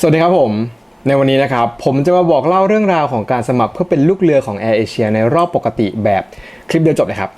สวัสดีครับผม ในวันนี้นะครับ ผมจะมาบอกเล่าเรื่องราวของการสมัครเพื่อเป็นลูกเรือของ Air Asia ในรอบปกติแบบคลิปเดียวจบเลยครับ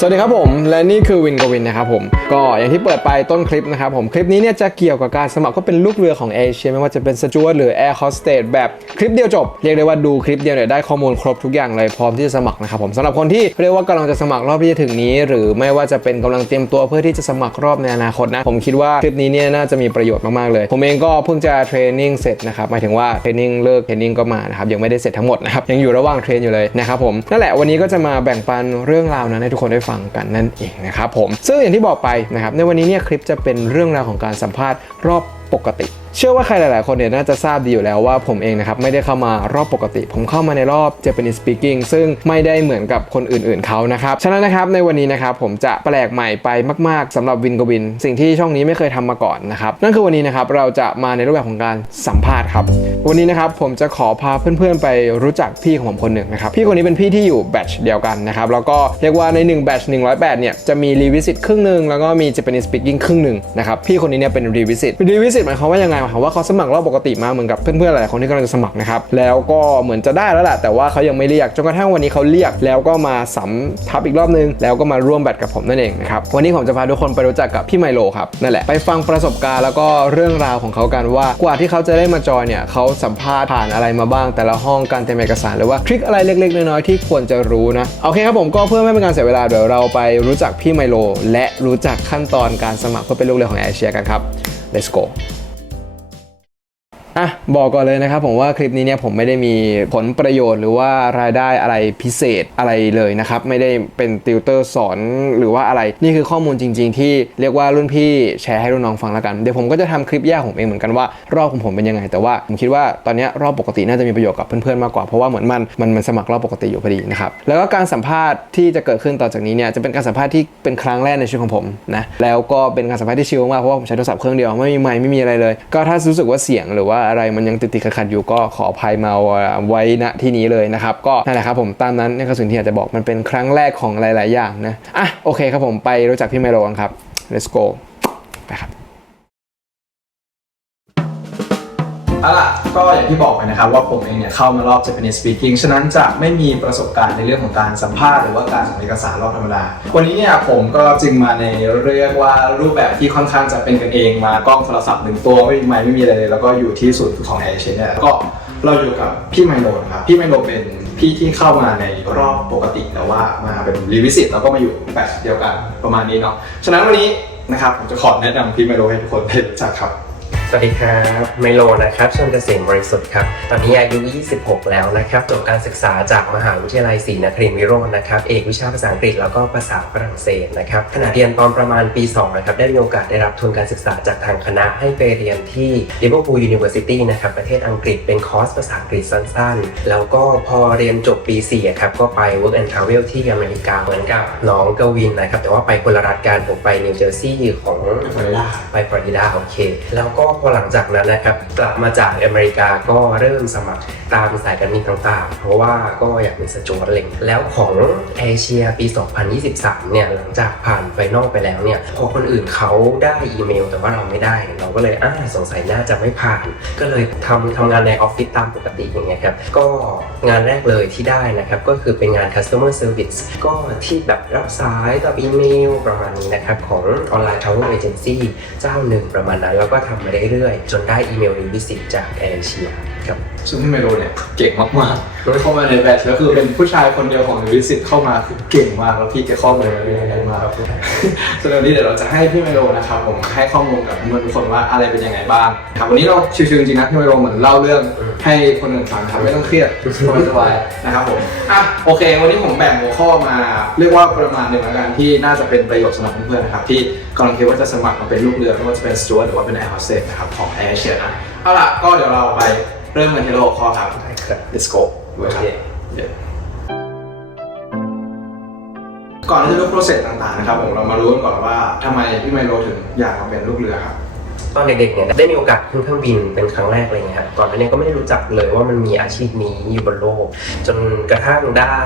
สวัสดีครับผมและนี่คือวินกวินนะครับผมก็อย่างที่เปิดไปต้นคลิปนะครับผมคลิปนี้เนี่ยจะเกี่ยวกับการสมัครเพื่อเป็นลูกเรือของ Air Asia ไม่ว่าจะเป็นสจวตหรือ Air Hostess แบบคลิปเดียวจบ เรียกได้ว่าดูคลิปเดียวเนี่ยได้ข้อมูลครบทุกอย่างเลยพร้อมที่จะสมัครนะครับผมสำหรับคนที่เรียกว่ากำลังจะสมัครรอบที่จะถึงนี้ หรือไม่ว่าจะเป็นกำลังเตรียมตัวเพื่อที่จะสมัครรอบในอนาคตนะผมคิดว่าคลิปนี้เนี่ยน่าจะมีประโยชน์มากๆเลย ผมเองก็เพิ่งจะเทรนนิ่งเสร็จนะครับหมายถึงว่าเทรนนิ่งเลิกเทรนนิ่งก็มานะครับยังไม่ได้เสร็จทั้งหมดนะครับยังอยู่ระหว่างเทรนอยู่เลยนะครับผมนั่นแหละวันนี้ก็จะมาแบ่งปันเรื่องราวนั้นให้ทุกคนได้ฟังกันนั่นเองนะครับผมซึ่งอย่างที่บอกไปนะครับในวันนี้เนี่ยคลิปจะเป็นเรื่องราวของการสัมภาษณ์รอบปกติ เชื่อว่าใครหลาย ๆ คนเนี่ยน่าจะทราบดีอยู่แล้วว่าผมเองนะครับไม่ได้เข้ามารอบปกติ ผมเข้ามาในรอบ Japanese speaking ซึ่งไม่ได้เหมือนกับคนอื่น ๆ เขานะครับ ฉะนั้นนะครับในวันนี้นะครับผมจะแปลกใหม่ไปมาก ๆสำหรับวินกวิน สิ่งที่ช่องนี้ไม่เคยทำมาก่อนนะครับ นั่นคือวันนี้นะครับเราจะมาในรูปแบบของการสัมภาษณ์ครับ วันนี้นะครับผมจะขอพาเพื่อน ๆ ไปรู้จักพี่ของผมคนหนึ่งนะครับ พี่คนนี้เป็นพี่ที่อยู่แบทช์เดียวกันนะครับ แล้วก็เรียกว่าใน1แบช์108เนี่ยจะมีรีวิสิตครึ่งหนึ่งแล้วก็มี Japanese speaking ครึ่งหนึ่งนะครับ พี่คนนี้เนี่ยเป็นรีวิสิตรีวิสิตหมายความว่ายังไงมาความว่าเขาสมัครรอบปกติมาเหมือนกับเพื่อนๆหลายคนที่กำลังจะสมัครนะครับแล้วก็เหมือนจะได้แล้วแหละแต่ว่าเขายังไม่เรียกจนกระทั่งวันนี้เขาเรียกแล้วก็มาสัมทับอีกรอบนึง แล้วก็มาร่วมแบทกับผมนั่นเองนะครับวันนี้ผมจะพาทุกคนไปรู้จักกับพี่ไมโลครับนั่นแหละไปฟังประสบการณ์แล้วก็เรื่องราวของเขากันว่ากว่าที่เขาจะได้มาจอยเนี่ยเขาสัมภาษณ์ผ่านอะไรมาบ้าง แต่ละห้องการเตรียมเอกสารหรือว่าทริคอะไรเล็ก ๆ น้อยๆที่ควรจะรู้นะโอเคครับผมก็เพื่อไม่เป็นการเสียเวลาเดี๋ยวเราไปรู้จักพี่ไมโลและรู้จักขั้นตอนการสมัครเพื่อเป็นลูกเรือของแอเชียกันครับ let's go อะบอกก่อนเลยนะครับผมว่าคลิปนี้เนี่ยผมไม่ได้มีผลประโยชน์หรือว่ารายได้อะไรพิเศษอะไรเลยนะครับ ไม่ได้เป็นติวเตอร์สอนหรือว่าอะไรนี่คือข้อมูลจริง ๆ ที่เรียกว่ารุ่นพี่แชร์ให้รุ่นน้องฟังแล้วกัน เดี๋ยวผมก็จะทำคลิปแยกของผมเองเหมือนกันว่ารอบของผมเป็นยังไง แต่ว่าผมคิดว่าตอนนี้รอบปกติน่าจะมีประโยชน์กับเพื่อนๆมากกว่าเพราะว่าเหมือนมันมันมันสมัครรอบปกติอยู่พอดีนะครับแล้วก็การสัมภาษณ์ที่จะเกิดขึ้นต่อจากนี้เนี่ยจะเป็นการสัมภาษณ์ที่เป็นครั้งแรกในชีวิตของผมนะแล้วก็เป็นการสัมภาษณ์ที่ชิลมากเพราะว่าผมใช้โทรศัพท์เครื่องเดียวไม่มีไมค์ไม่มีอะไรเลย ก็ถ้ารู้สึกว่าเสียงหรือว่าอะไรมันยังติดๆขัดอยู่ก็ขออภัยมาไว้ณที่นี้เลยนะครับ ก็นั่นแหละครับผมตามนั้นนี่คือสิ่งที่อยากจะบอกมันเป็นครั้งแรกของหลาย ๆ อย่างนะอะโอเคครับผมไปรู้จักพี่ไมโลกันครับ let's go ก็อย่างที่บอกไปนะครับว่าผมเองเนี่ยเข้ามารอบ Japanese speaking ฉะนั้นจะไม่มีประสบการณ์ในเรื่องของการสัมภาษณ์หรือว่าการส่งเอกสารรอบธรรมดา วันนี้เนี่ยผมก็จึงมาในเรียกว่ารูปแบบที่ค่อนข้างจะเป็นกันเองมากล้องโทรศัพท์หนึ่งตัวไม่มีไมค์ไม่มีอะไรเลยแล้วก็อยู่ที่ศูนย์ฝึกของแอร์เชียเนี่ยก็เราอยู่กับพี่ไมโลนะครับพี่ไมโลเป็นพี่ที่เข้ามาในรอบปกติแต่ว่ามาเป็นรีวิสิตแล้วก็มาอยู่แบทเดียวกันประมาณนี้เนาะฉะนั้นวันนี้นะครับผมจะขอแนะนำพี่ไมโลให้ทุกคนได้รู้จักครับ สวัสดีครับไมโลนะครับชนเกษมบริสุทธิ์ครับ ตอนนี้อายุ 26 แล้วนะครับจบการศึกษาจากมหาวิทยาลัยศรีนครินทรวิโรจน์นะครับ เอกวิชาภาษาอังกฤษแล้วก็ภาษาฝรั่งเศสนะครับขณะเรียนตอนประมาณปี 2 นะครับ ได้มีโอกาสได้รับทุนการศึกษาจากทางคณะให้ไปเรียนที่ Liverpool University นะครับ ประเทศอังกฤษเป็นคอร์สภาษาอังกฤษสั้นๆ แล้วก็พอเรียนจบปี4อะครับ ก็ไป work and travel ที่อเมริกาเหมือนกับน้องกวินนะครับ แต่ว่าไปคนละรัฐกันผมไปนิวเจอร์ซีย์ของ Florida ไปฟลอริดาโอเค แล้วก็พอหลังจากนั้นนะครับกลับมาจากอเมริกาก็เริ่มสมัครตามสายการบินต่างๆ เพราะว่าก็อยากเป็นสจวตเล็งแล้วของเอเชียปี 2023 เนี่ยหลังจากผ่านไฟนอลไปแล้วเนี่ยพอคนอื่นเขาได้อีเมล แต่ว่าเราไม่ได้ เราก็เลยอ่าสงสัยน่าจะไม่ผ่าน ก็เลยทำทำงานในออฟฟิศตามปกติอย่างเงี้ยครับก็งานแรกเลยที่ได้นะครับก็คือเป็นงาน customer service ก็ที่แบบรับสายตอบอีเมลประมาณนี้นะครับของออนไลน์ travel agency เจ้าหนึ่งประมาณนั้น แล้วก็ทำมาเรื่อยๆ จนได้อีเมลรีวิสิตจากแอร์เชียครับซึ่งพี่ไมโลเนี่ยเก่งมากๆโดยเข้ามาในแบทแล้วคือเป็นผู้ชายคนเดียวของวิสิตเข้ามาคือเก่งมากแล้วพี่แกข้อมูลเยอะมากครับส่วนวันนี้เดี๋ยวเราจะให้พี่ไมโลนะครับผมให้ข้อมูลกับเพื่อนทุกคนว่าอะไรเป็นยังไงบ้างครับวันนี้เราชิวๆจริงๆนะพี่ไมโลเหมือนเล่าเรื่องให้คนอื่นฟังครับไม่ต้องเครียดสบายๆนะครับผมอะโอเค วันนี้ผมแบ่งหัวข้อมาเรียกว่าประมาณหนึ่งแล้วกันที่น่าจะเป็นประโยชน์สำหรับเพื่อนๆนะครับที่กำลังคิดว่าจะสมัครมาเป็นลูกเรือไม่ว่าจะเป็นสจวตหรือว่าเป็นแอร์โฮสเตสนะครับของแอร์เชียนะเอาล่ะก็เดี๋ยวเราไปเริ่มกันที่โลกข้อครับได้ครับ Let's go ด้วยครับโอเคเดี๋ยวก่อนที่จะรู้ process ต่างๆนะครับผมเรามารู้กันก่อนว่าทำไมพี่ไมโลถึงอยากมาเป็นลูกเรือครับ ตอนเด็กๆเนี่ยได้มีโอกาสขึ้นเครื่องบินเป็นครั้งแรกเลยนะครับก่อนหน้านี้ก็ไม่ได้รู้จักเลยว่ามันมีอาชีพนี้อยู่บนโลก จนกระทั่งได้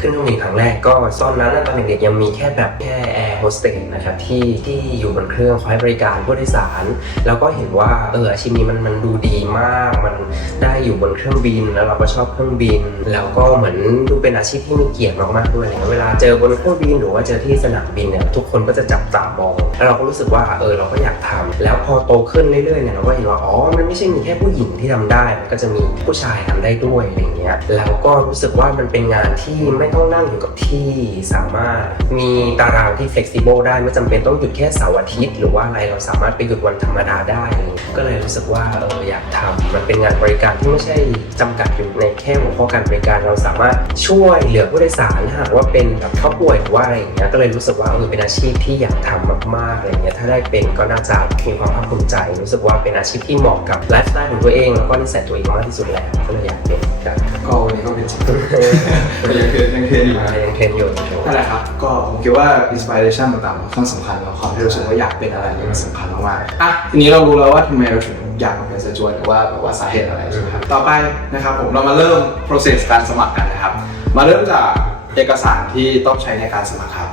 ขึ้นเครื่องบินครั้งแรกก็ตอนนั้นตอนเด็กๆยังมีแค่แบบแค่แอร์โฮสเตสนะครับที่ที่อยู่บนเครื่องคอยบริการผู้โดยสาร แล้วก็เห็นว่าเอออาชีพนี้มันมันดูดีมาก มันได้อยู่บนเครื่องบินแล้วเราก็ชอบเครื่องบิน แล้วก็เหมือนดูเป็นอาชีพที่มีเกียรติมากๆด้วยเวลาเจอบนเครื่องบินหรือว่าเจอที่สนามบินเนี่ยทุกคนก็จะจับตามองแล้วเราก็รู้สึกว่าเออเราก็อยากทำแล้วพอโตขึ้นเรื่อยๆเนี่ยเราก็เห็นว่าอ๋อมันไม่ใช่มีแค่ผู้หญิงที่ทำได้มันก็จะมีผู้ชายทำได้ด้วยอะไรเงี้ยแล้วก็รู้สึกว่ามันเป็นงานที่ไม่ต้องนั่งอยู่กับที่สามารถมีตารางที่ flexible ได้ไม่จำเป็นต้องหยุดแค่เสาร์อาทิตย์ หรือว่าอะไรเราสามารถไปหยุดวันธรรมดาได้ ก็เลยรู้สึกว่าเอออยากทำมันเป็นงานบริการที่ไม่ใช่จำกัดอยู่ในแค่หัวข้อการบริการเราสามารถช่วยเหลือผู้โดยสารถ้าหากว่าเป็นแบบเขาป่วยหรือว่าอะไรอย่างเงี้ยก็เลยรู้สึกว่าเออเป็นอาชีพที่อยากทำมากๆอะไรเงี้ยถ้าได้เป็นก็น่าจะมีความภาคภูมิใจ รู้สึกว่าเป็นอาชีพที่เหมาะกับไลฟ์สไตล์ของตัวเอง แล้วก็นิสัยตัวเองมากที่สุดแล้วก็เลยอยากเป็นครับก็วันนี้ก็เป็นสิ่งที่ยังเทรนยังเทรนอยู่นะยังเทรนอยู่นั่นแหละครับก็ผมคิดว่า inspiration ต่างๆมันค่อนข้างสำคัญแล้วความที่รู้สึกว่าอยากเป็นอะไรนี่มันสำคัญมากๆอะทีนี้เรารู้แล้วว่าทำไมเราถึงอยากมาเป็นสจวตหรือว่าแบบว่าสาเหตุอะไรใช่ไหมครับต่อไปนะครับผมเรามาเริ่ม process การสมัครกันนะครับ มาเริ่มจากเอกสารที่ต้องใช้ในการสมัครครับ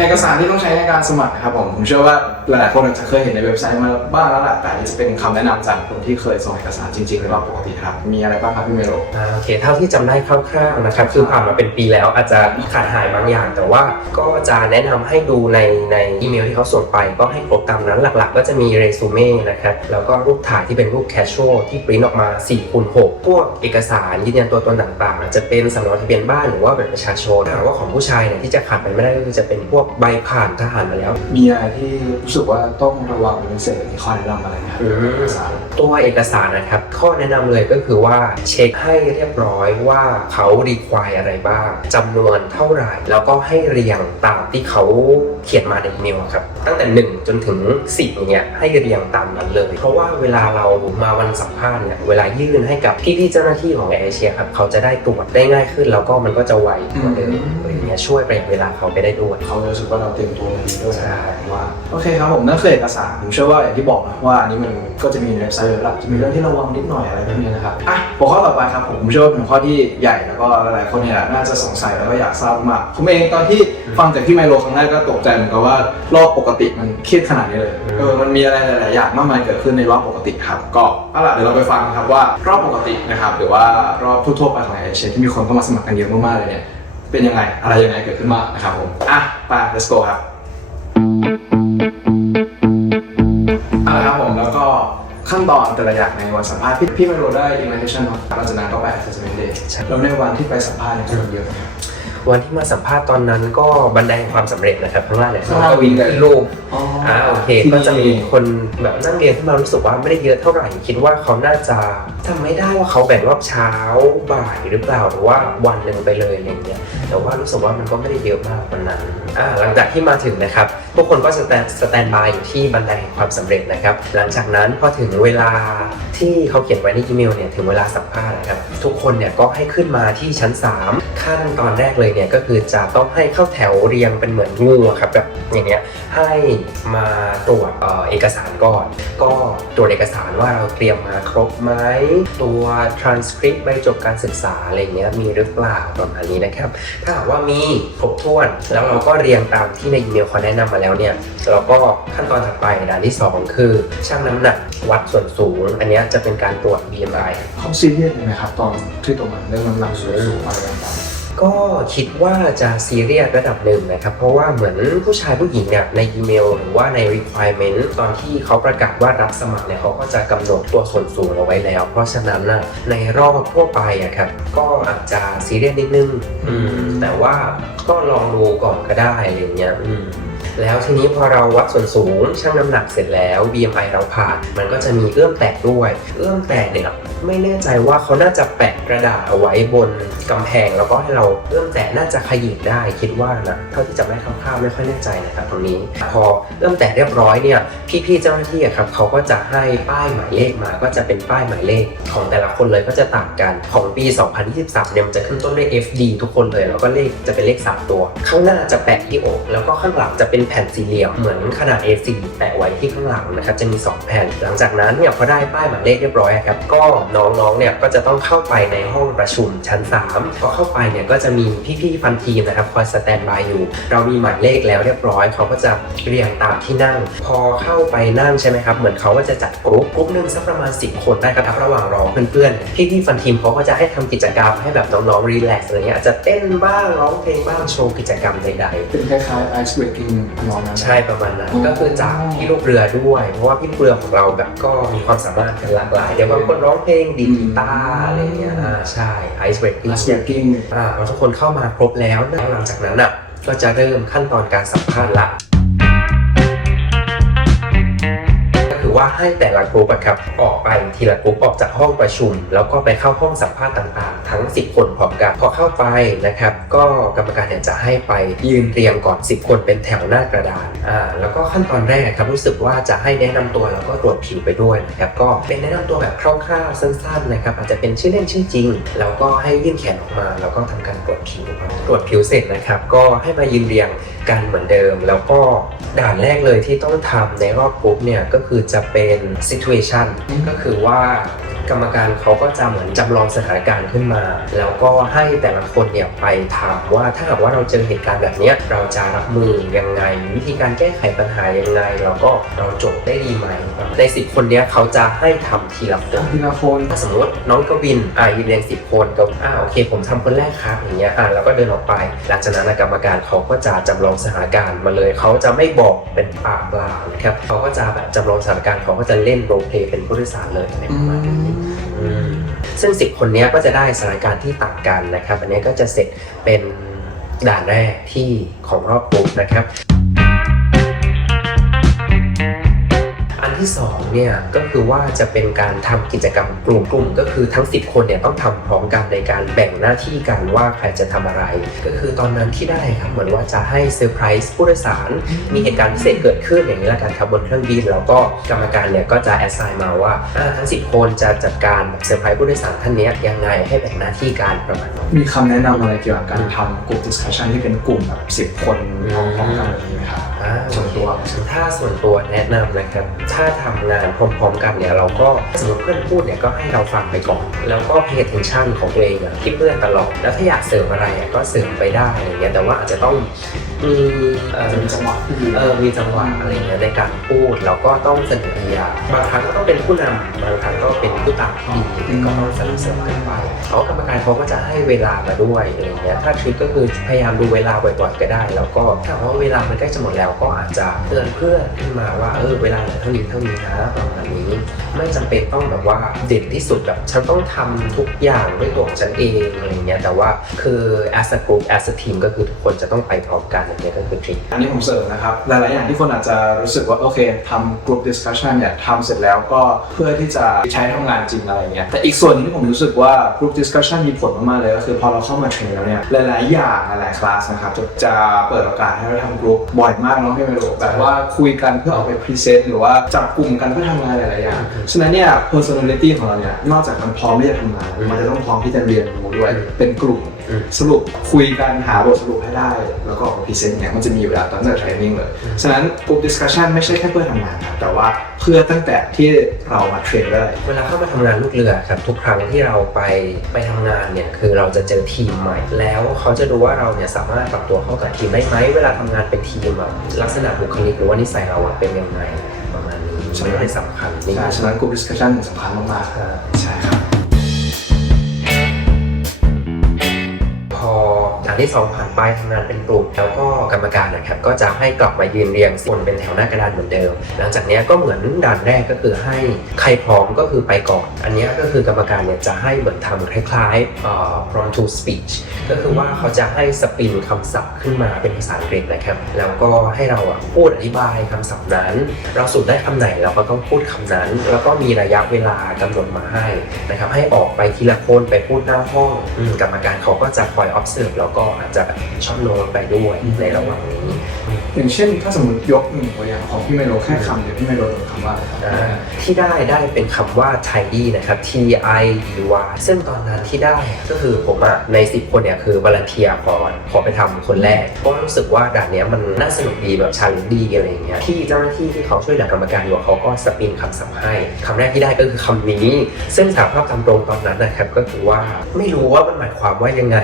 เอกสารที่ต้องใช้ในการสมัครนะครับผมผมเชื่อว่าหลายๆคนอาจจะเคยเห็นในเว็บไซต์มาบ้างแล้วแหละแต่นี่จะเป็นคำแนะนำจากคนที่เคยส่งเอกสารจริงๆในรอบปกติครับ มีอะไรบ้างครับพี่เมโล อ่าโอเคเท่าที่จำได้คร่าวๆนะครับคือผ่านมาเป็นปีแล้วอาจจะขาดหายบางอย่าง แต่ว่าก็จะแนะนำให้ดูในในอีเมลที่เขาส่งไป ก็ให้ครบตามนั้นหลักๆ ก็จะมีเรซูเม่นะครับแล้วก็รูปถ่ายที่เป็นรูปแคชชวลที่ปริ้นออกมา4คูณ6พวกเอกสารยืนยันตัวตนต่างๆอาจจะเป็นสำเนาทะเบียนบ้านหรือว่าบัตรประชาชนถ้าหากว่าของผู้ชายเนี่ยที่จะขาดไปไม่ได้ก็คือจะเป็นพวกใบผ่านทหารมาแล้ว มีอะไรที่รู้สึกว่าต้องระวังเป็นพิเศษมีข้อแนะนำอะไรไหมครับอืมเอกสารตัวเอกสารนะครับ ข้อแนะนำเลยก็คือว่าเช็คให้เรียบร้อยว่าเขารีควายอะไรบ้างจำนวนเท่าไหร่ แล้วก็ให้เรียงตามที่เขาเขียนมาในอีเมลครับ ตั้งแต่ 1 จนถึง10อย่างเงี้ยให้เรียงตามนั้นเลย เพราะว่าเวลาเรามาวันสัมภาษณ์เนี่ยเวลายื่นให้กับพี่ๆเจ้าหน้าที่ของแอร์เอเชียครับเขาจะได้ตรวจได้ง่ายขึ้นแล้วก็มันก็จะไวกว่าเดิมอะไรอย่างเงี้ยช่วยประหยัดเวลาเขาไปได้ด้วยเขาจะรู้สึกว่าเราเตรียมตัวมาดีด้วยใช่ว่าโอเคครับผมนั่นคือเอกสารผมเชื่อว่าอย่างที่บอกนะว่าอันนี้มันก็จะมีในเว็บไซต์เว็บหลักจะมีเรื่องที่ระวังนิดหน่อยอะไรแบบนี้นะครับอะหัวข้อต่อไปครับผมผมเชื่อว่าเป็นหัวข้อที่ใหญ่แล้วก็หลายๆคนเนี่ยน่าจะสงสัยแล้วก็อยากทราบมากผมเองตอนที่ฟังจากพี่ไมโลครั้งแรกก็ตกใจเหมือนกันว่ารอบปกติมันเครียดขนาดนี้เลยเออมันมีอะไรหลาย ๆ อย่างมากมายเกิดขึ้นในรอบปกติครับก็เอาล่ะเดี๋ยวเราไปฟังครับว่ารอบปกตินะครับหรือว่ารอบทั่ว ๆ ไปของเอเชียที่มีคนเข้ามาสมัครกันเยอะมาก ๆ เลยเนี่ย เป็นยังไงอะไรยังไงเกิดขึ้นบ้างนะครับผมอะไป let's go ครับเอาละครับผมแล้วก็ขั้นตอนแต่ละอย่างในวันสัมภาษณ์พี่พี่ไมโลได้ invitation เนาะหลังจากนั้นก็ไป assessment day ใช่แล้วในวันที่ไปสัมภาษณ์เนี่ยคนเยอะไหมครับ วันที่มาสัมภาษณ์ตอนนั้นก็บันไดแห่งความสำเร็จนะครับข้างล่างเนี่ยข้างล่างก็วินขึ้นรูปอ๋ออ่าโอเค ที่ ก็จะมีนี่คนแบบนั่งเรียนที่มารู้สึกว่าไม่ได้เยอะเท่าไหร่คิดว่าเขาน่าจะจำไม่ได้ว่าเขาแบ่งรอบเช้าบ่ายหรือเปล่าหรือว่าวันหนึ่งไปเลยอะไรอย่างเงี้ยแต่ว่ารู้สึกว่ามันก็ไม่ได้เยอะมากวันนั้นอ่าหลังจากที่มาถึงนะครับทุกคนก็สแตนสแตนบายอยู่ที่บันไดแห่งความสำเร็จนะครับ หลังจากนั้นพอถึงเวลาที่เขาเขียนไว้ในอีเมลเนี่ยถึงเวลาสัมภาษณ์นะครับทุกคนเนี่ยก็ให้ขึ้นมาที่ชั้น 3 ขั้นตอนแรกเลยเนี่ยก็คือจะต้องให้เข้าแถวเรียงเป็นเหมือนงูครับแบบอย่างเนี้ยให้มาตรวจเอกสารก่อน ก็ตรวจเอกสารว่าเราเตรียมมาครบไหมตัว transcript ใบจบการศึกษาอะไรเงี้ยมีหรือเปล่าประมาณนี้นะครับ ถ้าหากว่ามีครบถ้วน แล้วเราก็เรียงตามที่ในอีเมลเขาแนะนำมาแล้วเนี่ยเราก็ขั้นตอนถัดไปด่านที่ 2 คือชั่งน้ำหนักวัดส่วนสูง อันนี้จะเป็นการตรวจ BMI เขาซีเรียสเลยไหมครับตอนที่ตรงนั้นเรื่องน้ำหนักส่วนสูงอะไรต่าง ก็คิดว่าจะซีเรียสระดับหนึ่งนะครับ เพราะว่าเหมือนผู้ชายผู้หญิงเนี่ยในอีเมล หรือว่าใน requirement ตอนที่เขาประกาศว่ารับสมัครเนี่ยเขาก็จะกำหนดตัวส่วนสูงเอาไว้แล้ว เพราะฉะนั้นนะในรอบทั่วไปอะครับก็อาจจะซีเรียสนิดนึงอืมแต่ว่าก็ลองดูก่อนก็ได้อะไรเงี้ยอืมแล้วทีนี้พอเราวัดส่วนสูงชั่งน้ำหนักเสร็จแล้ว BMI เราผ่าน มันก็จะมีเอื้อมแตกด้วย เอื้อมแตกเนี่ย ไม่แน่ใจว่าเขาน่าจะแปะกระดาษเอาไว้บนกำแพง แล้วก็ให้เราเริ่มแตะน่าจะขยิบได้คิดว่านะเท่าที่จะไม่คร่าวๆไม่ค่อยแน่ใจนะครับตรงนี้ พอเริ่มแตะเรียบร้อยเนี่ยพี่ๆเจ้าหน้าที่ครับเขาก็จะให้ป้ายหมายเลขมาก็จะเป็นป้ายหมายเลขของแต่ละคนเลยก็จะต่างกันของปี 2023เนี่ยมันจะขึ้นต้นด้วย FD ทุกคนเลยแล้วก็เลขจะเป็นเลข 3 ตัว ข้างหน้าจะแปะที่อก แล้วก็ข้างหลังจะเป็นแผ่นสี่เหลี่ยมเหมือนขนาด A4 แปะไว้ที่ข้างหลังนะครับจะมี 2 แผ่น หลังจากนั้นเนี่ยพอได้ป้ายหมายเลขเรียบร้อยครับก็น้องๆเนี่ยก็จะต้องเข้าไปในห้องประชุมชั้น 3 พอเข้าไปเนี่ยก็จะมีพี่ๆฟันทีมนะครับคอยสแตนบายอยู่ เรามีหมายเลขแล้วเรียบร้อย เขาก็จะเรียงตามที่นั่ง พอเข้าไปนั่งใช่ไหมครับ เหมือนเขาก็จะจัดกรุ๊ปกรุ๊ปหนึ่งสักประมาณ 10 คนได้ครับระหว่างรอเพื่อนๆพี่ๆฟันทีมเขาก็จะให้ทำกิจกรรมให้แบบน้องๆรีแลกซ์อะไรเงี้ยอาจจะเต้นบ้างร้องเพลงบ้างโชว์กิจกรรมใดๆเป็นคล้ายๆ ice breaking นอนนั้นใช่ประมาณนั้นก็คือจากพี่ลูกเรือด้วย เพราะว่าพี่ลูกเรือของเราแบบก็มีความสามารถกันหลากหลายเดี๋ยวบางคนร้องเพลงดีดกีตาร์อะไรเงี้ยอ่าใช่ไอซ์เบรกกิ้ง ice breaking อ่าพอทุกคนเข้ามาครบแล้วนะหลังจากนั้นอะก็จะเริ่มขั้นตอนการสัมภาษณ์ละ ให้แต่ละกลุ่มครับออกไปทีละกลุ่มออกจากห้องประชุม แล้วก็ไปเข้าห้องสัมภาษณ์ต่างๆ ทั้ง 10 คนพร้อมกันพอเข้าไปนะครับก็กรรมการเนี่ยจะให้ไปยืนเรียงก่อน 10 คนเป็นแถวหน้ากระดานอ่าแล้วก็ขั้นตอนแรกครับรู้สึกว่าจะให้แนะนำตัวแล้วก็ตรวจผิวไปด้วยนะครับก็เป็นแนะนำตัวแบบคร่าวๆสั้นๆนะครับอาจจะเป็นชื่อเล่นชื่อจริง แล้วก็ให้ยื่นแขนออกมา แล้วก็ทำการตรวจผิวตรวจผิวเสร็จนะครับก็ให้มายืนเรียง กันเหมือนเดิม แล้วก็ด่านแรกเลยที่ต้องทำในรอบกรุ๊ปเนี่ยก็คือจะเป็น situation ก็คือว่า กรรมการเขาก็จะเหมือนจำลองสถานการณ์ขึ้นมา แล้วก็ให้แต่ละคนเนี่ยไปถามว่าถ้าหากว่าเราเจอเหตุการณ์แบบเนี้ยเราจะรับมือยังไง วิธีการแก้ไขปัญหายังไง แล้วก็เราจบได้ดีไหมในสิบคนเนี้ยเขาจะให้ทำทีละคนทีละคนถ้าสมมติน้องกวินอ่ายืนเรียงสิบคนก็อ่าโอเค ผมทำคนแรกครับอย่างเงี้ยอ่าแล้วก็เดินออกไป หลังจากนั้นกรรมการเขาก็จะจำลองสถานการณ์มาเลย เขาจะไม่บอกเป็นปากเปล่านะครับเขาก็จะแบบจำลองสถานการณ์เขาก็จะเล่นโรลเพลย์เป็นผู้โดยสารเลยอะไรประมาณนี้อืม ซึ่งสิบคนนี้ก็จะได้สถานการณ์ที่ต่างกันนะครับ อันนี้ก็จะเสร็จเป็นด่านแรกที่ของรอบกลุ่มนะครับ ที่สองเนี่ยก็คือว่าจะเป็นการทำกิจกรรมกลุ่มกลุ่ม ก็คือทั้ง 10 คนเนี่ยต้องทำพร้อมกันในการแบ่งหน้าที่กันว่าใครจะทำอะไร ก็คือตอนนั้นที่ได้ครับเหมือนว่าจะให้เซอร์ไพรส์ผู้โดยสารมีเหตุการณ์พิเศษเกิดขึ้นอย่างนี้ละกันครับบนเครื่องบินแล้วก็กรรมการเนี่ยก็จะแอสไซน์มาว่าทั้ง 10 คนจะจัดการเซอร์ไพรส์ผู้โดยสารท่านนี้ยังไงให้แบ่งหน้าที่การประมาณมีคำแนะนำอะไรเกี่ยวกับการทำกลุ่ม discussion ที่เป็นกลุ่มแบบสิบคนพร้อมๆกันแบบนี้ไหมครับ ส่วนตัว ถ้าส่วนตัวแนะนำนะครับ ถ้าทำงานพร้อมๆกันเนี่ยเราก็สมมติเพื่อนพูดเนี่ยก็ให้เราฟังไปก่อน แล้วก็ pay attention ของตัวเองอะที่เพื่อนตลอด แล้วถ้าอยากเสริมอะไรอะก็เสริมไปได้อะไรเงี้ยแต่ว่าอาจจะต้อง มีเอ่อจะมีจังหวะที่ดีเออมีจังหวะอะไรเงี้ยในการพูดแล้วก็ต้องเสนอไอเดียบางครั้งก็ต้องเป็นผู้นำบางครั้งก็เป็นผู้ตามที่ดีก็ต้องสนับสนุนกันไปเขากรรมการเขาก็จะให้เวลามาด้วยอะไรเงี้ยถ้าทริคก็คือพยายามดูเวลาบ่อยๆก็ได้ แล้วก็ถ้าว่าเวลามันใกล้จะหมดแล้วก็อาจจะเตือนเพื่อนขึ้นมาว่าเออเวลาเหลือเท่านี้เท่านี้นะประมาณนี้ ไม่จำเป็นต้องแบบว่าเด่นที่สุดแบบฉันต้องทำทุกอย่างด้วยตัวของฉันเองอะไรเงี้ยแต่ว่าคือ as a group as a team ก็คือทุกคนจะต้องไปพร้อมกันอย่างเงี้ยก็คือทริคอันนี้ผมเสริมนะครับ หลายๆอย่างที่คนอาจจะรู้สึกว่า โอเคทำ group discussion เนี่ยทำเสร็จแล้วก็เพื่อที่จะใช้ทำงานจริงอะไรเงี้ยแต่อีกส่วนหนึงที่ผมรู้สึกว่า group discussion มีผลมากๆเลยก็คือพอเราเข้ามาเทรนแล้วเนี่ยหลายๆอย่างหลายๆคลาสนะครับจะจะเปิดโอกาสให้เราทำ group บ่อยมากเนาะพี่ไม่รู้แบบว่าคุยกันเพื่อเอาไปพรีเซนต์หรือว่าจับกลุ่มกันเพื่อทำงานหลายๆอย่างฉะนั้นเนี่ย personality ของเราเนี่ย นอกจากมันพร้อมที่จะทำงาน มันจะต้องพร้อมที่จะเรียนรู้ด้วย เป็นกลุ่มอืมสรุปคุยกันหาบทสรุปให้ได้ แล้วก็ออกมาพรีเซนต์เนี่ย มันจะมีอยู่แล้วตั้งแต่เทรนนิ่งเลย ฉะนั้น group discussion ไม่ใช่แค่เพื่อทำงานครับแต่ว่าเพื่อตั้งแต่ที่เรามาเทรนเลยเวลาเข้ามาทำงานลูกเรือครับทุกครั้งที่เราไปไปทำงานเนี่ยคือเราจะเจอทีมใหม่ แล้วเขาจะดูว่าเราเนี่ยสามารถปรับตัวเข้ากับทีมได้ไหมเวลาทำงานเป็นทีมอะลักษณะบุคลิกหรือว่านิสัยเราอะเป็นยังไงประมาณนี้ใช่มันก็เลยสำคัญนี่ใช่ฉะนั้น group discussion สำคัญมากอ่าๆใช่ครับ ที่สองผ่านไปทำงานเป็นกลุ่มแล้วก็กรรมการนะครับก็จะให้กลับมายืนเรียงส่วนเป็นแถวหน้ากระดานเหมือนเดิม หลังจากนี้ก็เหมือนด่านแรกก็คือให้ใครพร้อมก็คือไปก่อน อันนี้ก็คือกรรมการเนี่ยจะให้เหมือนทำคล้ายๆเอ่อ prompt to speech ก็คือว่าเขาจะให้สปินคำศัพท์ขึ้นมาเป็นภาษาอังกฤษนะครับ แล้วก็ให้เราอะพูดอธิบายคำศัพท์นั้น เราสูดได้คำไหนเราก็ต้องพูดคำนั้น แล้วก็มีระยะเวลากำหนดมาให้นะครับให้ออกไปทีละคนไปพูดหน้าห้องกรรมการเขาก็จะคอย observe แล้วก็อาจจะชอบโนไปด้วยในระหว่างนี้ อย่างเช่นถ้าสมมติยกหนึ่งตัวอย่างของพี่ไมโลแค่คำเดียวพี่ไมโลโดนคำว่าอะไรครับ อ่าที่ได้ได้เป็นคำว่า tidy นะครับ T I D Y ซึ่งตอนนั้นที่ได้อะก็คือผมอะใน 10 คนเนี่ยคือบาลเทียก่อนขอไปทำคนแรก เพราะรู้สึกว่าด่านเนี้ยมันน่าสนุกดีแบบชาเลนดีอะไรอย่างเงี้ยที่เจ้าหน้าที่ที่เขาช่วยเหลือกรรมการอยู่เขาก็สปินคำศัพท์ให้คำแรกที่ได้ก็คือคำนี้ ซึ่งสารภาพตามตรงตอนนั้นนะครับก็คือว่าไม่รู้ว่ามันหมายความว่ายังไง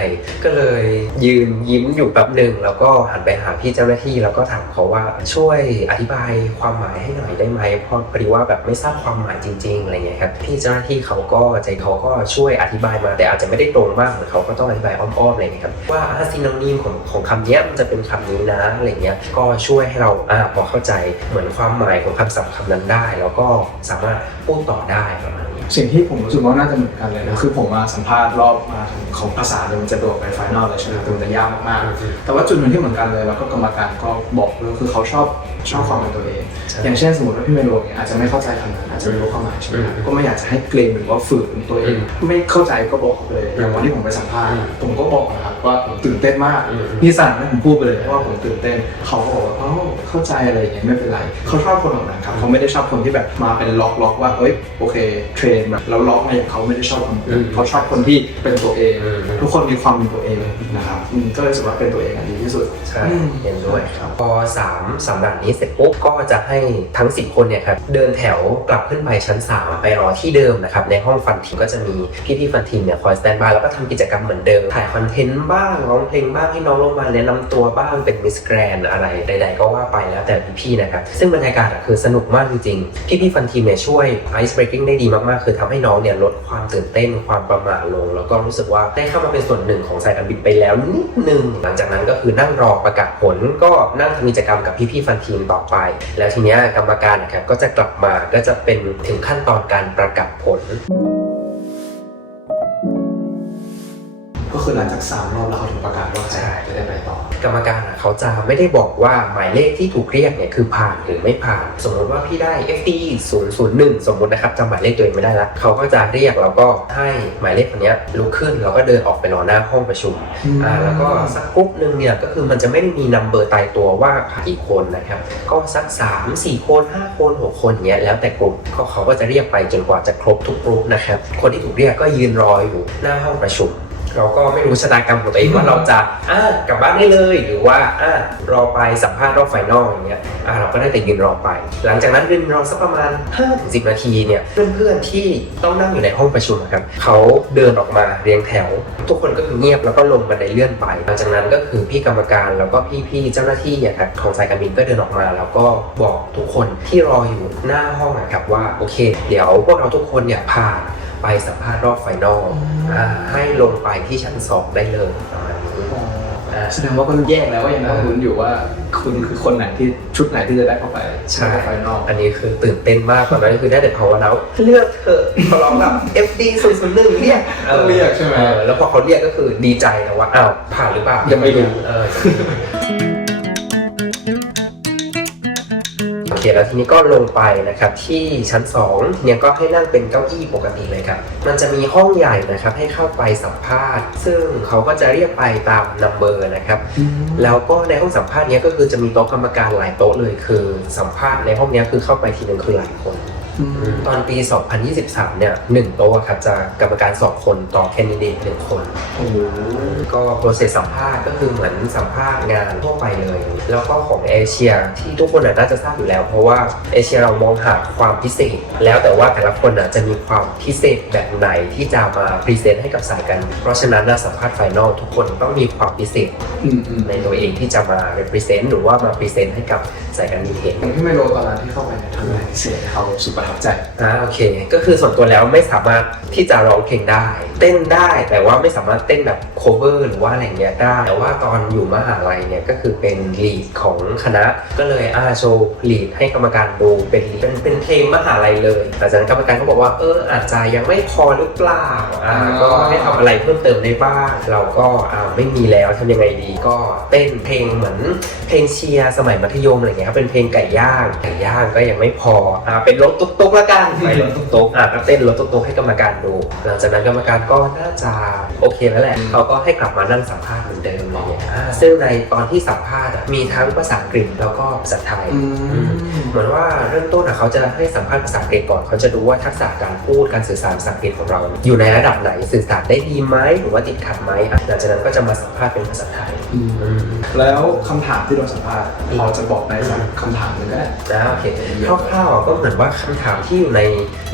ก็เลยยืนยิ้มอยู่แป๊บหนึ่งแล้วก็หันไปหาพี่เจ้าหน้าที่แล้วก็ก็ถามเขาว่าช่วยอธิบายความหมายให้หน่อยได้ไหมเพราะพอดีว่าแบบไม่ทราบความหมายจริงๆอะไรเงี้ยครับพี่เจ้าหน้าที่เขาก็ใจเขาก็ช่วยอธิบายมา แต่อาจจะไม่ได้ตรงมากเหมือนเขาก็ต้องอธิบายอ้อมๆอะไรเงี้ยครับว่าซีนอนีมของของคำเนี้ยมันจะเป็นคำนี้นะอะไรเงี้ยก็ช่วยให้เราอ่าพอเข้าใจเหมือนความหมายของคำศัพท์คำนั้นได้ แล้วก็สามารถพูดต่อได้ประ สิ่งที่ผมรู้สึกว่าน่าจะเหมือนกันเลยนะคือผมมาสัมภาษณ์รอบมาถึงของภาษาเนี่ยมันจะโดดไปไฟนอลเลยใช่ไหมแต่มันจะยากมากๆแต่ว่าจุดหนึ่งที่เหมือนกันเลยแล้วก็กรรมการก็บอกเลยคือเขาชอบชอบความเป็นตัวเองใช่อย่างเช่นสมมติว่าพี่เมโลเนี่ยอาจจะไม่เข้าใจคำนั้นอาจจะไม่รู้ความหมายใช่ไหมครับอืมก็ไม่อยากจะให้เกรงหรือว่าฝืนตัวเองอืมไม่เข้าใจก็บอกเขาไปเลยอย่างวันที่ผมไปสัมภาษณ์อืมผมก็บอกนะครับว่าผมตื่นเต้นมากอืมนี่สั่งให้ผมพูดไปเลยเพราะว่าผมตื่นเต้น เขาก็บอกว่าอ๋อเข้าใจอะไรอย่างเงี้ยไม่เป็นไรเขาชอบคนแบบนั้นครับเขาไม่ได้ชอบคนที่แบบมาเป็นล็อกล็อกว่าเอ้ยโอเคเทรนแบบแล้วล็อกมาอย่างเขาไม่ได้ชอบคนแบบนั้นเขาชอบคนที่เป็นตัวเองอืมทุกคนมีความเป็นตัวเองนะครับอืมก็เลยรู้สึกว่าเป็นตัวเองอะดีที่สุดใช่อืมเห็นด้วยครับพอ3สำหรับนี้เสร็จปุ๊บก็จะให้ทั้ง10คนเนี่ยครับเดินแถวกลับขึ้นไปชั้น 3 ไปรอที่เดิมนะครับในห้องฟันทีมก็จะมีพี่ๆฟันทีมเนี่ยคอยสแตนบายแล้วก็ทำกิจกรรมเหมือนเดิม ถ่ายคอนเทนต์บ้างร้องเพลงบ้างให้น้องลงมาแนะนำตัวบ้างเป็นมิสแกรนอะไรใดๆก็ว่าไปแล้วแต่พี่ๆนะครับซึ่งบรรยากาศคือสนุกมากจริงๆพี่ๆฟันทีมเนี่ยช่วยไอซ์เบรกิ้งได้ดีมากๆ คือทำให้น้องเนี่ยลดความตื่นเต้นความประหม่าลง แล้วก็รู้สึกว่าได้เข้ามาเป็นส่วนหนึ่งของสายการบินไปแล้วนิดนึงหลังจากนั้นก็คือนั่งรอประกาศผลก็นั่งทำกิจกรรมกับพี่ๆฟันทีมต่อไป แล้วทีเนี้ยกรรมการนะครับก็จะกลับมาก็จะเป็นถึงขั้นตอนการประกาศผล ก็คือหลังจากสามรอบแล้วเขาถึงประกาศว่าใครใช่จะได้ไปต่อ กรรมการอะเขาจะไม่ได้บอกว่าหมายเลขที่ถูกเรียกเนี่ยคือผ่านหรือไม่ผ่าน สมมติว่าพี่ได้ FD 001 สมมตินะครับจำหมายเลขตัวเองไม่ได้ละเขาก็จะเรียกแล้วก็ให้หมายเลขคนเนี้ยลุกขึ้นแล้วก็เดินออกไปรอหน้าห้องประชุมอืมอ่าแล้วก็สักกรุ๊ปหนึ่งเนี่ยก็คือมันจะไม่ได้มีนัมเบอร์ตายตัวว่าผ่านกี่คนนะครับก็สัก 3 4 คน 5 คน 6 คนอย่างเงี้ยแล้วแต่กลุ่มก็เขาก็จะเรียกไปจนกว่าจะครบทุกกลุ่มนะครับคนที่ถูกเรียกก็ยืนรออยู่หน้าห้องประชุม เราก็ไม่รู้ชะตากรรมของตัวเองว่าเราจะอ่ากลับบ้านได้เลย หรือว่าอ่ารอไปสัมภาษณ์รอบไฟนอลอย่างเงี้ยอ่าเราก็ได้แต่ยืนรอไป หลังจากนั้นยืนรอสักประมาณ5-10 นาทีเนี่ยเพื่อนๆที่ต้องนั่งอยู่ในห้องประชุมครับเขาเดินออกมาเรียงแถว ทุกคนก็คือเงียบแล้วก็ลงบันไดเลื่อนไป หลังจากนั้นก็คือพี่กรรมการแล้วก็พี่ๆเจ้าหน้าที่เนี่ยครับของสายการบินก็เดินออกมา แล้วก็บอกทุกคนที่รออยู่หน้าห้องนะครับว่าโอเค เดี๋ยวพวกเราทุกคนเนี่ยผ่า ไปสัมภาษณ์รอบไฟนอลอ่าให้ลงไปที่ชั้นสองได้เลยประมาณนี้อ่าแสดงว่าก็แยกแล้วว่ายังต้องลุ้นอยู่ว่าคุณคือคนไหนที่ชุดไหนที่จะได้เข้าไปใช่ไฟนอลอันนี้คือตื่นเต้นมากตอนนั้นคือได้แต่ภาวนาว่าเลือกเถอะเขาร้องแบบ FD 0 0 1เรียกต้องเรียกใช่ไหมเออแล้วพอเขาเรียกก็คือดีใจนะว่าอ้าวผ่านหรือเปล่ายังไม่รู้เออ แล้วทีนี้ก็ลงไปนะครับที่ชั้น 2 เนี่ยก็ให้นั่งเป็นเก้าอี้ปกติเลยครับ มันจะมีห้องใหญ่นะครับให้เข้าไปสัมภาษณ์ ซึ่งเขาก็จะเรียกไปตามนัมเบอร์นะครับ แล้วก็ในห้องสัมภาษณ์เนี้ยก็คือจะมีโต๊ะกรรมการหลายโต๊ะเลยคือสัมภาษณ์ในห้องเนี้ยคือเข้าไปทีหนึ่งคือหลายคน ตอนปี 2023 เนี่ยหนึ่งโต๊ะครับจะกรรมการ2คนต่อแคนดิเดตหนึ่งคนโอ้โหก็โปรเซสสัมภาษณ์ก็คือเหมือนสัมภาษณ์งานทั่วไปเลย แล้วก็ของเอเชียที่ทุกคนน่ะน่าจะทราบอยู่แล้ว เพราะว่าเอเชียเรามองหาความพิเศษ แล้วแต่ว่าแต่ละคนน่ะจะมีความพิเศษแบบไหนที่จะมาพรีเซนต์ให้กับสายการบินเพราะฉะนั้นนะสัมภาษณ์ไฟนอลทุกคนต้องมีความพิเศษอืมอืมในตัวเองที่จะมา represent หรือว่ามา present ให้กับ สายการบินเห็นอย่างที่ไมโลตอนนั้นที่เข้าไปเนี่ยทำอะไรพิเศษให้เขาสุดประทับใจอ่าโอเค ก็คือส่วนตัวแล้วไม่สามารถที่จะร้องเพลงได้ เต้นได้แต่ว่าไม่สามารถเต้นแบบ cover หรือว่าอะไรเงี้ยได้ แต่ว่าตอนอยู่มหาลัยเนี่ยก็คือเป็นลีดของคณะก็เลยอ่าโชว์ลีดให้กรรมการดูเป็นเป็นเป็นเพลงมหาลัยเลยหลังจากนั้นกรรมการก็บอกว่าเอออาจจะยังไม่พอหรือเปล่าอ่าก็ให้ทำอะไรเพิ่มเติมได้บ้างเราก็อ่าไม่มีแล้วทำยังไงดี ก็เต้นเพลงเหมือนเพลงเชียร์สมัยมัธยมอะไรเงี้ยครับเป็นเพลงไก่ย่างไก่ย่างก็ยังไม่พออ่าเป็นรถตุ๊กๆละกันไปรถตุ๊กๆอ่าก็เต้นรถตุ๊กๆให้กรรมการดูหลังจากนั้นกรรมการก็น่าจะโอเคแล้วแหละเขาก็ให้กลับมานั่งสัมภาษณ์เหมือนเดิมอะไรเงี้ยอ่าซึ่งในตอนที่สัมภาษณ์อะมีทั้งภาษาอังกฤษแล้วก็ภาษาไทยอืม เหมือนว่าเริ่มต้นอะเขาจะให้สัมภาษณ์ภาษาอังกฤษก่อนเขาจะดูว่าทักษะการพูดการสื่อสารภาษาอังกฤษของเรา อยู่ในระดับไหนสื่อสารได้ดีไหมหรือว่าติดขัดไหมอะหลังจากนั้นก็จะมาสัมภาษณ์เป็นภาษาไทยอืมอืมแล้วคำถามที่โดนสัมภาษณ์พอจะบอกได้สักคำถามหนึ่งก็ได้นะโอเคคร่าวๆก็เหมือนว่าคำถามที่อยู่ใน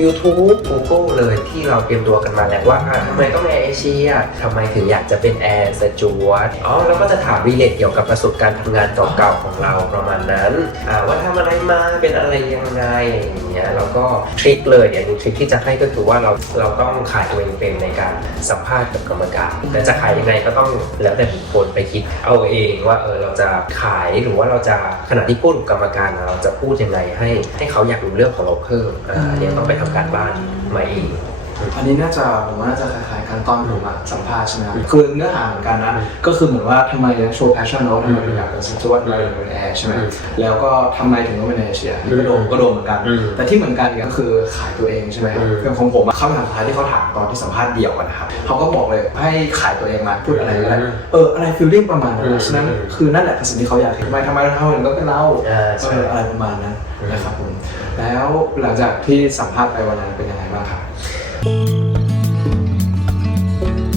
YouTube Google เลยที่เราเตรียมตัวกันมาแล้วว่าทำไมต้องแอร์เอเชียทำไมถึงอยากจะเป็นแอร์สจวตอ๋อแล้วก็จะถามรีเลทเกี่ยวกับประสบการณ์ทำงานเก่าๆของเราประมาณนั้นว่าทำอะไรมาเป็นอะไรยังไง เงี้ยแล้วก็ทริคเลยอย่างหนึงทริคที่จะให้ก็คือว่าเราเราต้องขายตัวเองเป็นในการสัมภาษณ์กับกรรมการแต่จะขายยังไงก็ต้องแล้วแต่บุคคลไปคิดเอาเองว่าเออเราจะขายหรือว่าเราจะขณะที่พูดกับกรรมการเราจะพูดยังไงให้ให้เขาอยากรู้เรื่องของเราเพิ่มอ่าเนี่ยต้องไปทำการบ้านมาเอง อันนี้น่าจะผมว่าน่าจะคล้ายๆกันตอนผมอะสัมภาษณ์ใช่ไหมครับคือเนื้อหาเหมือนกันนะก็คือเหมือนว่าทำไมโชว์แพชชั่นเนาะทำไมถึงอยากเป็นสจวตทำไมถึงเป็นแอร์ใช่ไหมอืมแล้วก็ทำไมถึงต้องเป็นแอร์เอเชียนี่ก็โดนก็โดนเหมือนกันอืมแต่ที่เหมือนกันอีกก็คือขายตัวเองใช่ไหมครับอืมอย่างของผมอะคำถามสุดท้ายที่เขาถามตอนที่สัมภาษณ์เดี่ยวกันนะครับเขาก็บอกเลยให้ขายตัวเองมาพูดอะไรก็ได้อืมเอออะไรฟีลลิ่งประมาณนั้นอืมนะฉะนั้นคือนั่นแหละคือสิ่งที่เขาอยากเห็นทำไมทำไมเราทำอย่างนั้นก็เป็นเราอ่าใช่เอออะไรประมาณนั้นนะครับผมแล้วหลังจากที่สัมภาษณ์ไปวันนั้นเป็นยังไงบ้างครับ you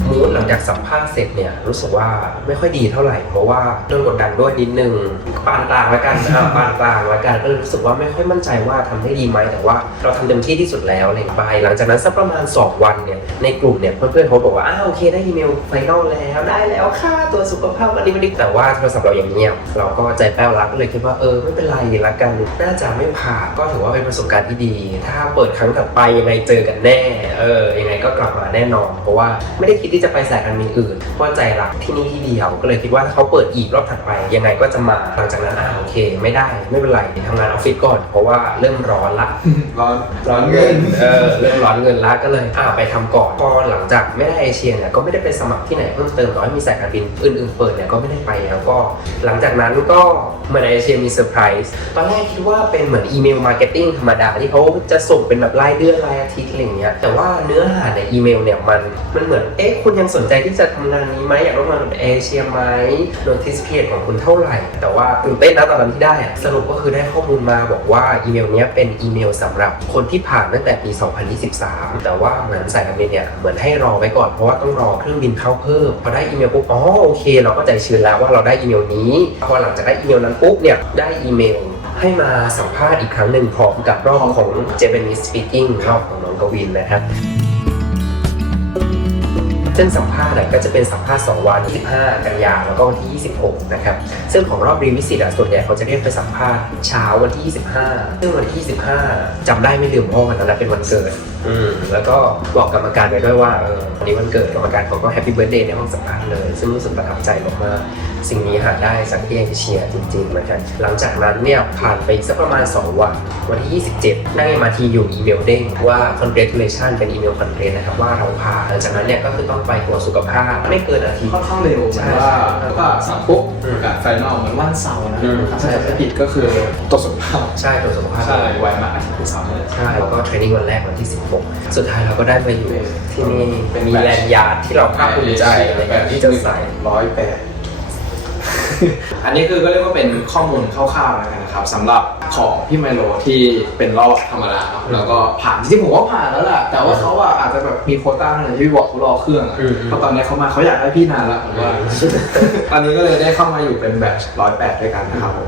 มูดหลังจากสัมภาษณ์เสร็จเนี่ยรู้สึกว่าไม่ค่อยดีเท่าไหร่ เพราะว่าโดนกดดันด้วยนิดนึงปานกลางละกันอ่าปานกลางละกันก็เลยรู้สึกว่าไม่ค่อยมั่นใจว่าทำได้ดีไหมแต่ว่าเราทำเต็มที่ที่สุดแล้วอะไรอย่างเงี้ยไปหลังจากนั้นสักประมาณ 2 วันเนี่ยในกลุ่มเนี่ยเพื่อนๆเขาบอกว่าอ้าวโอเคได้อีเมลไฟนอลแล้วได้แล้วค่าตัวสุขภาพวันนี้วันนี้แต่ว่าโทรศัพท์เราอยังเงียบเราก็ใจแป้วรักก็เลยคิดว่าเออไม่เป็นไรละกันน่าจะไม่ผ่าก็ถือว่าเป็นประสบการณ์ที่ดี ถ้าเปิดครั้งถัดไปยังไงเจอกันแน่เออยังไงก็กลับมาแน่นอน เพราะว่าไม่ได้คิดที่จะไปสายการบินอื่นเพราะใจรักที่นี่ที่เดียว ก็เลยคิดว่าถ้าเขาเปิดอีกรอบถัดไป ยังไงก็จะมาหลังจากนั้นอ่าโอเค ไม่ได้ไม่เป็นไรทำงานออฟฟิศก่อน เพราะว่าเริ่มร้อนละร้อนร้อนเงินเออเริ่มร้อนเงินละก็เลยอ่าไปทำก่อนพอหลังจากไม่ได้เอเชียเนี่ยก็ไม่ได้ไปสมัครที่ไหนเพิ่มเติมน้อยมีสายการบินอื่นๆเปิดเนี่ยก็ไม่ได้ไปแล้วก็หลังจากนั้นก็เหมือนเอเชียมีเซอร์ไพรส์ตอนแรกคิดว่าเป็นเหมือนอีเมลมาร์เก็ตติ้งธรรมดาที่เขาจะส่งเป็นแบบรายเดือนรายอาทิตย์อะไรอย่างเงี้ยแต่ว่าเนื้อหาในอีเมลเนี่ยมันมันเหมือนเอ๊ะคุณยังสนใจที่จะทำงานนี้ไหมอยากร่วมงานกับเอเชียไหมโนติสเพียของคุณเท่าไหร่ แต่ว่าตื่นเต้นนะตอนนั้นที่ได้ สรุปก็คือได้ข้อมูลมาบอกว่าอีเมลนี้เป็นอีเมลสำหรับคนที่ผ่านตั้งแต่ปี 2023 แต่ว่าเหมือนสายการบินเนี่ยเหมือนให้รอไว้ก่อนเพราะว่าต้องรอเครื่องบินเข้าเพิ่มพอได้อีเมลปุ๊บอ๋อโอเค เราก็ใจชื้นแล้วว่าเราได้อีเมลนี้พอหลังจากได้อีเมลนั้นปุ๊บเนี่ยได้อีเมลให้มาสัมภาษณ์อีกครั้งหนึ่งพร้อมกับรอบของ Japanese speaking รอบของน้องกวินนะครับ เช่นสัมภาษณ์ก็จะเป็นสัมภาษณ์2วัน25กันยาแล้วก็วันที่ 26 นะครับ ซึ่งของรอบรีวิสิตอะส่วนใหญ่เขาจะเรียกไปสัมภาษณ์เช้าวันที่ 25 ซึ่งวันที่ 25จำได้ไม่ลืมเพราะวันนั้นนะเป็นวันเกิด อืมแล้วก็บอกกรรมการไปด้วยว่าเออวันนี้วันเกิดกรรมการเขาก็แฮปปี้เบิร์ดเดย์ในห้องสัมภาษณ์เลย ซึ่งรู้สึกประทับใจมากๆ สิ่งนี้หาได้สักที่เอเชียจริงๆเหมือนกันหลังจากนั้นเนี่ยผ่านไปอีกสักประมาณ 2 วัน วันที่ 27 นั่งมาทีอยู่อีเมลเด้งว่า congratulation เป็นอีเมลคอนเกรสนะครับว่าเราผ่านหลังจากนั้นเนี่ยก็คือต้องไปตรวจสุขภาพไม่เกินอาทิตย์ค่อนข้างเร็วเหมือนว่าแล้วก็สั่งปุ๊บประกาศไฟนอลเหมือนวันเสาร์นะอืมถ้าจำไม่ผิดก็คือตรวจสุขภาพใช่ตรวจสุขภาพใช่ไวมากอาทิตย์ที่สามเลยใช่แล้วก็เทรนนิ่งวันแรกวันที่ 16 สุดท้ายเราก็ได้มาอยู่ที่นี่เป็นมีแบบแลนด์ยาร์ดที่เราภาคภูมิใจในการที่จะใส่ร้อยแปด อันนี้คือก็เรียกว่าเป็นข้อมูลคร่าวๆแล้วกันนะครับสำหรับของพี่ไมโลที่เป็นรอบธรรมดาเนอะแล้วก็ผ่านจริงๆผมว่าผ่านแล้วแหละแต่ว่าเขาอะอาจจะแบบมีโควต้าอะไรที่พี่บอกเขารอเครื่องอะอืม เพราะตอนนี้เขามาเขาอยากได้พี่นานแล้วผมว่า ตอนนี้ก็เลยได้เข้ามาอยู่เป็นแบบร้อยแปดด้วยกันนะครับผม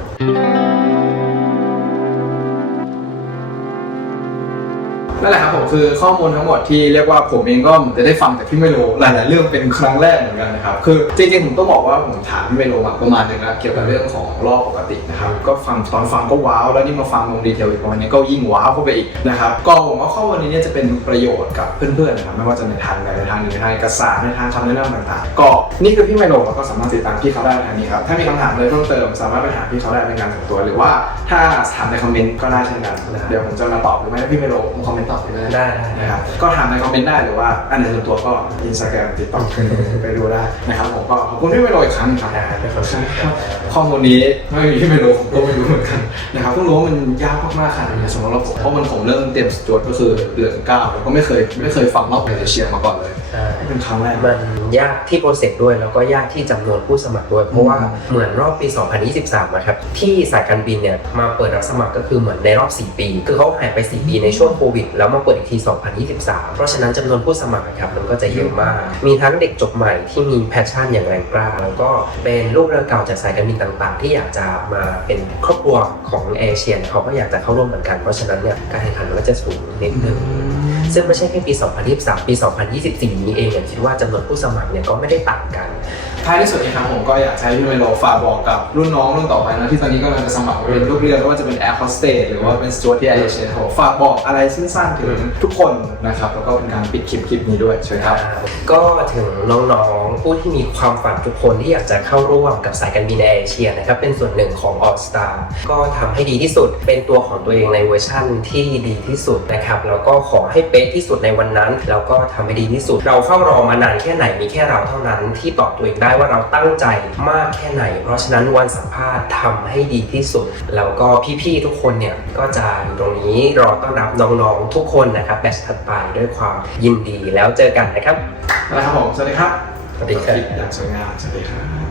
นั่นแหละครับผมคือข้อมูลทั้งหมดที่เรียกว่าผมเองก็เหมือนจะได้ฟังจากพี่ไมโลหลายๆเรื่องเป็นครั้งแรกเหมือนกันนะครับคือจริงๆผมต้องบอกว่าผมถามพี่ไมโลมาประมาณหนึงแล้วเกี่ยวกับเรื่องของรอบปกตินะครับก็ฟังตอนฟังก็ว้าวแล้วนี่มาฟังลงดีเทลอีกประมาณนี้ก็ยิ่งว้าวเข้าไปอีกนะครับก็ผมว่าข้อมูลนี้เนี่ยจะเป็นประโยชน์กับเพื่อนๆนะครับไม่ว่าจะในทางใดในทางหนึ่งในทางเอกสารในทางคำแนะนำต่างๆ ก็นี่คือพี่ไมโลแล้วก็สามารถติดตามพี่เขาได้ทางนี้ครับถ้ามีคำถามอะไรเพิ่มเติม สามารถไปถามพี่เขาได้เป็นงานส่วนตัว หรือว่าถ้าถามในคอมเมนต์ก็ได้เช่นกันเดี๋ยวผมจะมาตอบหรือไม่ถ้าพี่ไมโลผมคอมเมนต์ตอบไปได้ได้ได้นะครับก็ถามในคอมเมนต์ได้หรือว่าอันไหนส่วนตัวก็อินสตาแกรมติดต่อไปดูได้นะครับผมก็ขอบคุณพี่ไมโลอีกครั้งครับได้เป็นคนที่ข้อมูลนี้ไม่มีพี่ไมโลผมก็ไม่รู้เหมือนกันนะครับเพิ่งรู้ว่ามันยากมากๆขนาดนี้สำหรับผมเพราะมันผมเริ่มเต็มสจวตก็คือเดือนเก้าแล้วก็ไม่เคยไม่เคยฟังรอบเอเชียมาก่อนเลยใช่นี่เป็นครั้งแรก มันยากที่โปรเซสด้วย แล้วก็ยากที่จำนวนผู้สมัครด้วย เพราะว่าเหมือนรอบปี 2023นะครับที่สายการบินเนี่ยมาเปิดรับสมัครก็คือเหมือนในรอบ 4 ปี คือเขาหายไป 4 ปีในช่วงโควิด แล้วมาเปิดอีกที 2023 เพราะฉะนั้นจำนวนผู้สมัครนะครับมันก็จะเยอะมาก มีทั้งเด็กจบใหม่ที่มีแพชชั่นอย่างแรงกล้า แล้วก็เป็นลูกเรือเก่าจากสายการบินต่างๆ ที่อยากจะมาเป็นครอบครัวของเอเชียเขาก็อยากจะเข้าร่วมเหมือนกัน เพราะฉะนั้นเนี่ยการแข่งขันมันก็จะสูงนิดนึงซึ่งไม่ใช่แค่ปี 2023 ปี 2024 นี้เองอย่างคิดว่าจำนวนผู้สมัครเนี่ยก็ไม่ได้ต่างกัน ท้ายที่สุดนี้ครับผมก็อยากจะให้พี่ไมโลฝากบอกกับรุ่นน้องรุ่นต่อไปนะที่ตอนนี้กำลังจะสมัครเป็นลูกเรือไม่ว่าจะเป็นแอร์โฮสเตสหรือว่าเป็นสจวตที่แอร์เอเชียครับผมฝากบอกอะไรสั้นๆถึงทุกคนนะครับแล้วก็เป็นการปิดคลิปคลิปนี้ด้วยเชิญครับ ก็ถึงน้องๆผู้ที่มีความฝันทุกคนที่อยากจะเข้าร่วมกับสายการบินแอร์เอเชียนะครับเป็นส่วนหนึ่งของ All Star ก็ทำให้ดีที่สุดเป็นตัวของตัวเองในเวอร์ชั่นที่ดีที่สุดนะครับแล้วก็ขอให้เป๊ะที่สุดในวันนั้น แล้วก็ทำให้ดีที่สุด เราเฝ้ารอมานานแค่ไหนมีแค่เราเท่านั้นที่ตอบตัวเองได้ว่าเราตั้งใจมากแค่ไหน เพราะฉะนั้นวันสัมภาษณ์ทำให้ดีที่สุด แล้วก็พี่ๆทุกคนเนี่ยก็จะอยู่ตรงนี้รอต้อนรับน้องๆทุกคนนะครับแบชถัดไปด้วยความยินดีแล้วเจอกันนะครับ นะครับผมสวัสดีครับสวัสดีครับ อย่างสวยงามสวัสดีครับ